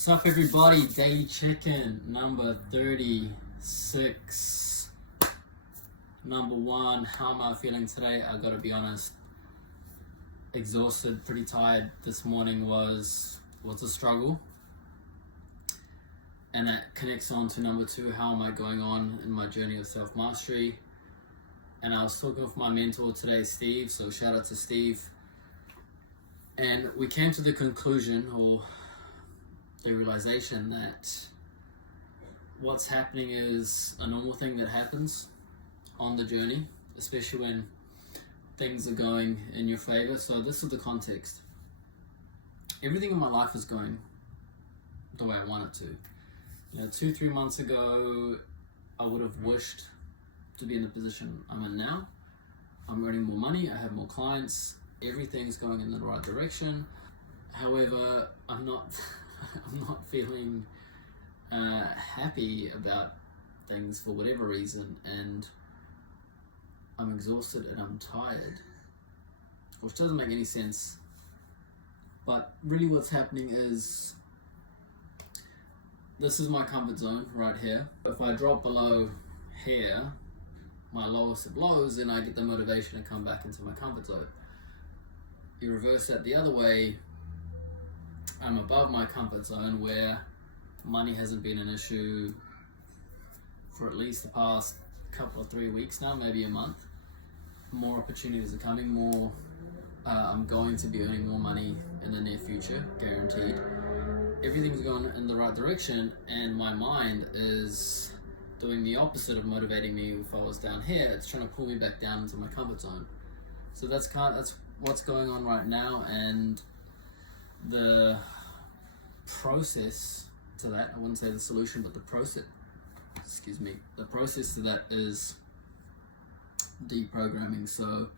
Sup everybody, daily check-in number 36. Number one, how am I feeling today? I gotta be honest, exhausted, pretty tired. This morning was a struggle. And that connects on to number two, how am I going on in my journey of self-mastery? And I was talking with my mentor today, Steve, so shout out to Steve. And we came to the conclusion, or the realization, that what's happening is a normal thing that happens on the journey, especially when things are going in your favor. So this is the context. Everything in my life is going the way I want it to. 2-3 months ago, I would have wished to be in the position I'm in now. I'm earning more money, I have more clients, everything's going in the right direction. However, I'm not feeling happy about things for whatever reason, and I'm exhausted and I'm tired, which doesn't make any sense. But really what's happening is, this is my comfort zone right here. If I drop below here, my lowest of lows, then I get the motivation to come back into my comfort zone. You reverse that the other way, I'm above my comfort zone where money hasn't been an issue for at least the past couple of 3 weeks now, maybe a month. More opportunities are coming, I'm going to be earning more money in the near future, guaranteed. Everything's going in the right direction, and my mind is doing the opposite of motivating me. If I was down here, it's trying to pull me back down into my comfort zone. So that's what's going on right now, and the process to that, I wouldn't say the solution, but the process to that is deprogramming. So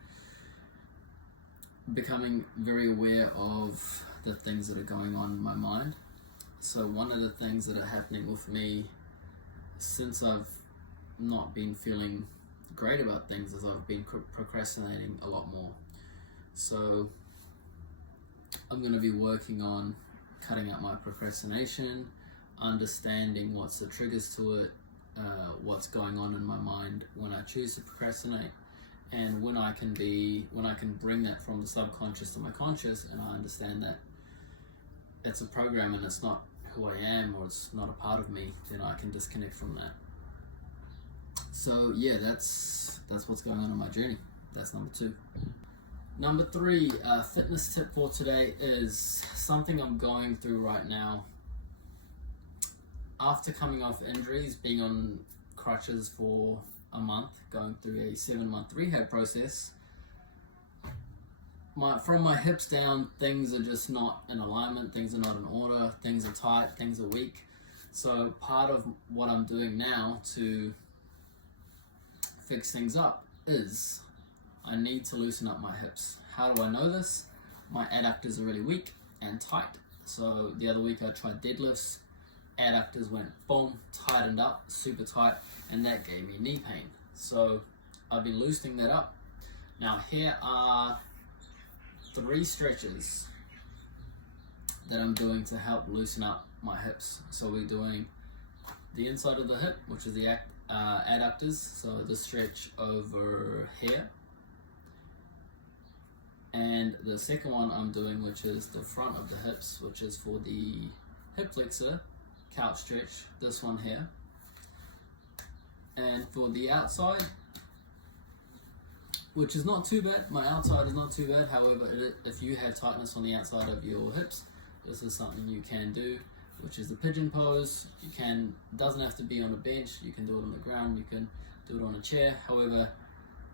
becoming very aware of the things that are going on in my mind. So one of the things that are happening with me since I've not been feeling great about things is I've been procrastinating a lot more. So I'm going to be working on cutting out my procrastination, understanding what's the triggers to it, what's going on in my mind when I choose to procrastinate, and when I can bring that from the subconscious to my conscious, and I understand that it's a program and it's not who I am, or it's not a part of me, then I can disconnect from that. So yeah, that's what's going on in my journey. That's number two. Number three, fitness tip for today is something I'm going through right now. After coming off injuries, being on crutches for a month, going through a 7-month rehab process, from my hips down, things are just not in alignment, things are not in order, things are tight, things are weak. So part of what I'm doing now to fix things up is I need to loosen up my hips. How do I know this? My adductors are really weak and tight. So the other week I tried deadlifts, adductors went boom, tightened up, super tight, and that gave me knee pain. So I've been loosening that up. Now here are 3 stretches that I'm doing to help loosen up my hips. So we're doing the inside of the hip, which is the adductors, so the stretch over here. And the second one I'm doing, which is the front of the hips, which is for the hip flexor couch stretch, this one here. And for the outside, which is not too bad, my outside is not too bad. However, if you have tightness on the outside of your hips, this is something you can do, which is the pigeon pose. Doesn't have to be on a bench, you can do it on the ground, you can do it on a chair. However,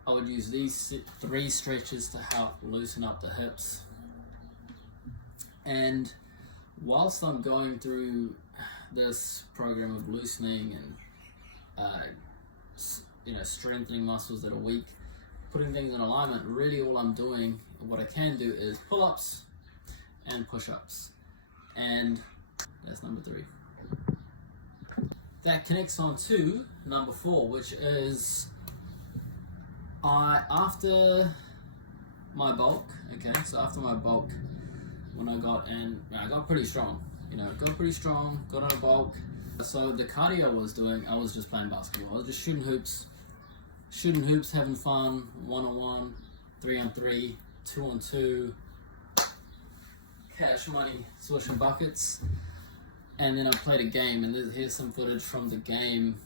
I would use these 3 stretches to help loosen up the hips. And whilst I'm going through this program of loosening and strengthening muscles that are weak, putting things in alignment, really all I'm doing, what I can do, is pull-ups and push-ups. And that's number 3. That connects on to number 4, which is after my bulk, when I got pretty strong. got pretty strong, got on a bulk. So the cardio I was doing, I was just playing basketball. I was just shooting hoops, having fun, 1-on-1, 3-on-3, 2-on-2, cash money, swishing buckets. And then I played a game, and here's some footage from the game,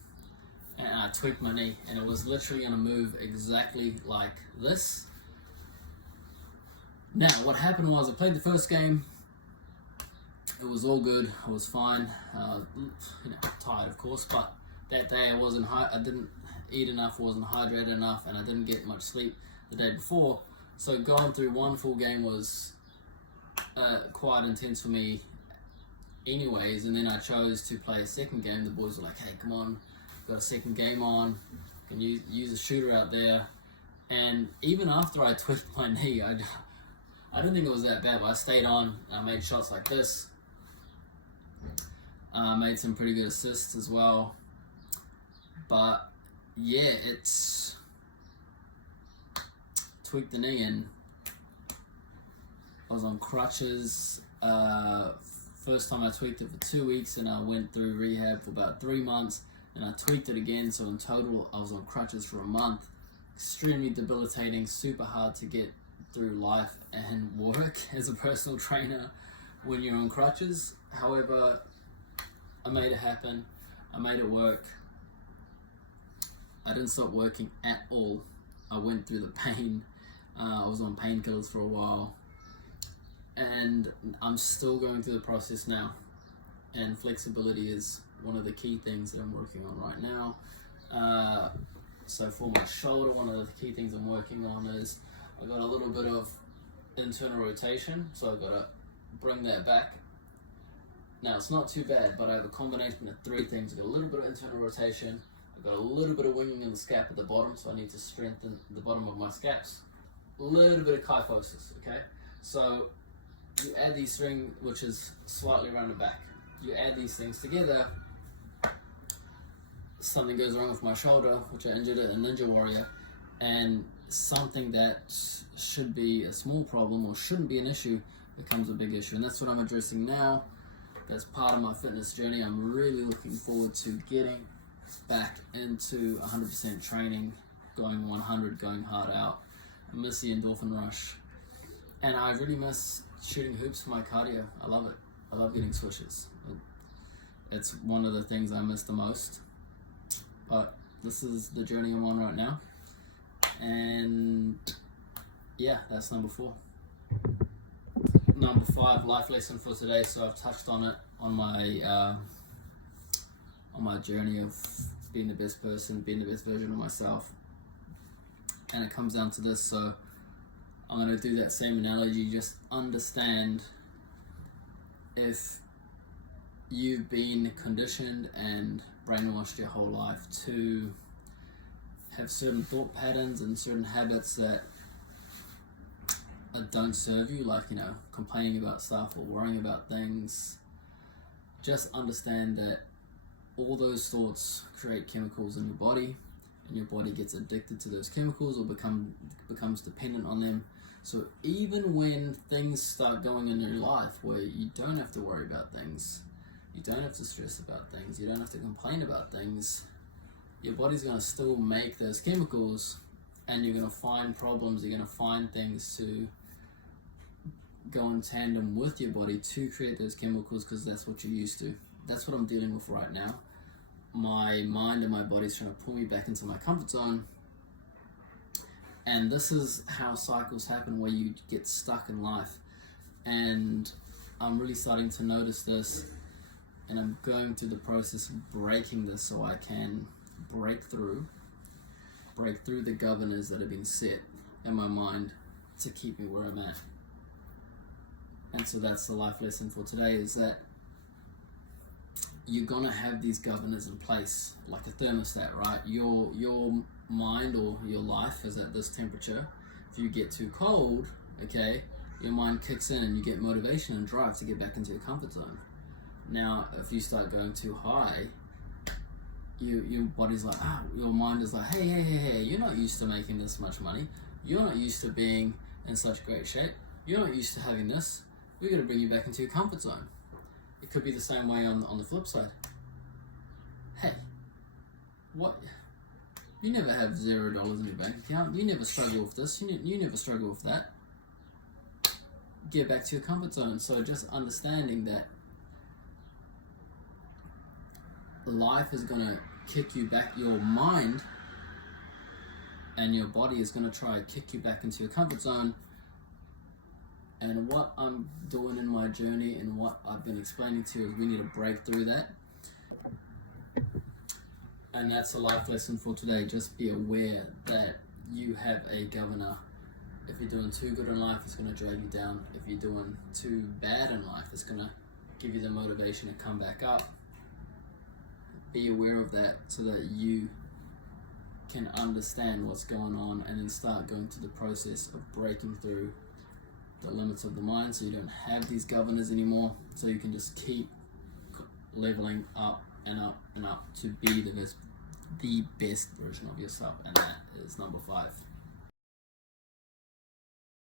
and I tweaked my knee, and it was literally going to move exactly like this. Now, what happened was I played the first game. It was all good. I was fine. Tired, of course, but that day I didn't eat enough, wasn't hydrated enough, and I didn't get much sleep the day before. So going through one full game was quite intense for me anyways, and then I chose to play a second game. The boys were like, hey, come on, got a second game on, can you use a shooter out there? And even after I tweaked my knee, I didn't think it was that bad, but I stayed on. I made shots like this. Made some pretty good assists as well. But yeah, it's tweaked the knee, and I was on crutches. First time I tweaked it for 2 weeks, and I went through rehab for about 3 months, and I tweaked it again. So in total, I was on crutches for a month. Extremely debilitating, super hard to get through life and work as a personal trainer when you're on crutches. However, I made it happen. I made it work. I didn't stop working at all. I went through the pain. I was on painkillers for a while, and I'm still going through the process now. And flexibility is one of the key things that I'm working on right now. So for my shoulder, one of the key things I'm working on is I got a little bit of internal rotation, so I've got to bring that back. Now it's not too bad, but I have a combination of 3 things. I've got a little bit of internal rotation, I've got a little bit of winging in the scap at the bottom, so I need to strengthen the bottom of my scaps. A little bit of kyphosis, okay? So you add these things, which is slightly around the back. You add these things together, something goes wrong with my shoulder, which I injured it in Ninja Warrior, and something that should be a small problem or shouldn't be an issue becomes a big issue. And that's what I'm addressing now. That's part of my fitness journey. I'm really looking forward to getting back into 100% training, going 100, going hard out. I miss the endorphin rush, and I really miss shooting hoops for my cardio. I love it. I love getting swishes. It's one of the things I miss the most. But this is the journey I'm on right now, and yeah, that's number 4. Number 5, life lesson for today. So I've touched on it on my journey of being the best person, being the best version of myself, and it comes down to this. So I'm going to do that same analogy. Just understand, if you've been conditioned and brainwashed your whole life to have certain thought patterns and certain habits that don't serve you, like complaining about stuff or worrying about things, just understand that all those thoughts create chemicals in your body, and your body gets addicted to those chemicals or becomes dependent on them. So even when things start going in your life where you don't have to worry about things, you don't have to stress about things, you don't have to complain about things, your body's going to still make those chemicals, and you're going to find problems, you're going to find things to go in tandem with your body to create those chemicals, because that's what you're used to. That's what I'm dealing with right now. My mind and my body's trying to pull me back into my comfort zone, and this is how cycles happen, where you get stuck in life. And I'm really starting to notice this, and I'm going through the process of breaking this so I can break through the governors that have been set in my mind to keep me where I'm at. And so that's the life lesson for today, is that you're gonna have these governors in place, like a thermostat, right? Your mind or your life is at this temperature. If you get too cold, okay, your mind kicks in and you get motivation and drive to get back into your comfort zone. Now, if you start going too high, your body's like, your mind is like, hey, you're not used to making this much money. You're not used to being in such great shape. You're not used to having this. We're going to bring you back into your comfort zone. Your it could be the same way on the flip side. Hey, what? You never have $0 in your bank account. You never struggle with this. You never struggle with that. Get back to your comfort zone. So just understanding that life is going to kick you back. Your mind and your body is going to try to kick you back into your comfort zone. And what I'm doing in my journey and what I've been explaining to you is we need to break through that. And that's a life lesson for today. Just be aware that you have a governor. If you're doing too good in life, it's going to drag you down. If you're doing too bad in life, it's going to give you the motivation to come back up. Be aware of that so that you can understand what's going on and then start going through the process of breaking through the limits of the mind, so you don't have these governors anymore, so you can just keep leveling up and up and up to be the best version of yourself. And that is number 5.